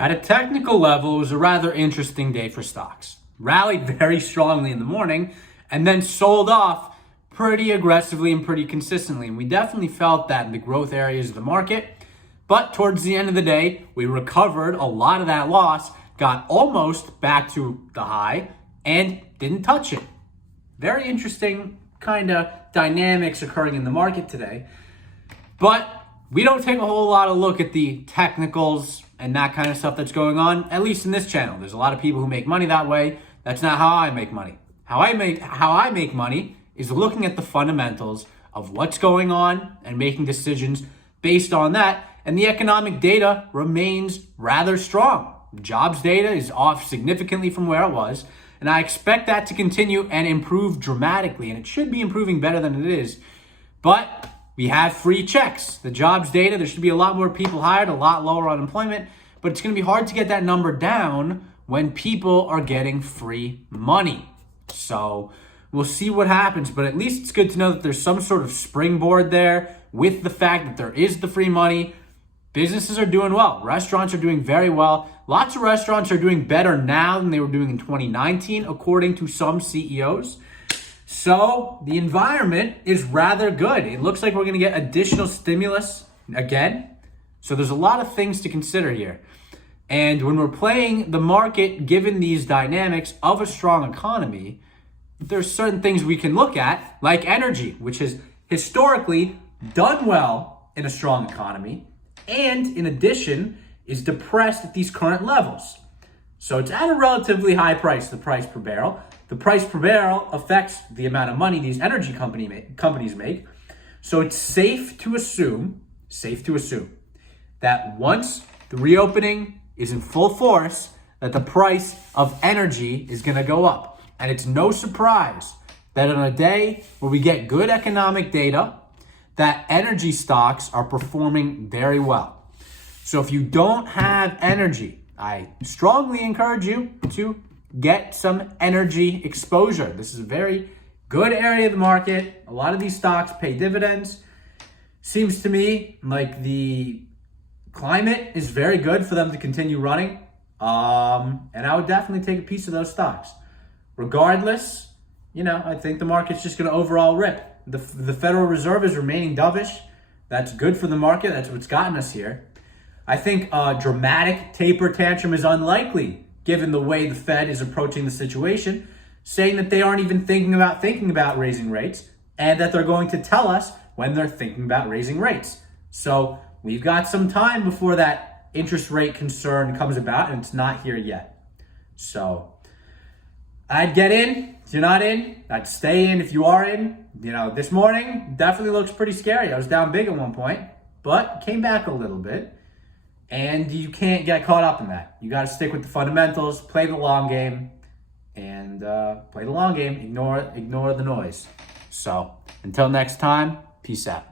At a technical level, it was a rather interesting day for stocks. Rallied very strongly in the morning and then sold off pretty aggressively and pretty consistently. And we definitely felt that in the growth areas of the market. But towards the end of the day, we recovered a lot of that loss, got almost back to the high, and didn't touch it. Very interesting kind of dynamics occurring in the market today. But we don't take a whole lot of look at the technicals and that kind of stuff that's going on, at least in this channel. There's a lot of people who make money that way. That's not how I make money. How I make money is looking at the fundamentals of what's going on and making decisions based on that. And the economic data remains rather strong. Jobs data is off significantly from where it was. And I expect that to continue and improve dramatically. And it should be improving better than it is. But we have free checks. The jobs data, there should be a lot more people hired, a lot lower unemployment. But it's going to be hard to get that number down when people are getting free money. So we'll see what happens. But at least it's good to know that there's some sort of springboard there with the fact that there is the free money. Businesses are doing well. Restaurants are doing very well. Lots of restaurants are doing better now than they were doing in 2019, according to some CEOs. So the environment is rather good. It looks like we're going to get additional stimulus again. So there's a lot of things to consider here. And when we're playing the market, given these dynamics of a strong economy, there's certain things we can look at, like energy, which has historically done well in a strong economy, and in addition, is depressed at these current levels. So it's at a relatively high price, the price per barrel. The price per barrel affects the amount of money these energy companies make. So it's safe to assume that once the reopening is in full force, that the price of energy is going to go up. And it's no surprise that on a day where we get good economic data, that energy stocks are performing very well. So if you don't have energy, I strongly encourage you to get some energy exposure. This is a very good area of the market. A lot of these stocks pay dividends. Seems to me like the climate is very good for them to continue running. And I would definitely take a piece of those stocks. Regardless, I think the market's just going to overall rip. The Federal Reserve is remaining dovish. That's good for the market. That's what's gotten us here. I think a dramatic taper tantrum is unlikely, given the way the Fed is approaching the situation, saying that they aren't even thinking about raising rates, and that they're going to tell us when they're thinking about raising rates. So we've got some time before that interest rate concern comes about, and it's not here yet. So I'd get in. If you're not in, I'd stay in. If you are in, this morning definitely looks pretty scary. I was down big at one point, but came back a little bit. And you can't get caught up in that. You got to stick with the fundamentals, play the long game, and play the long game. Ignore the noise. So until next time, peace out.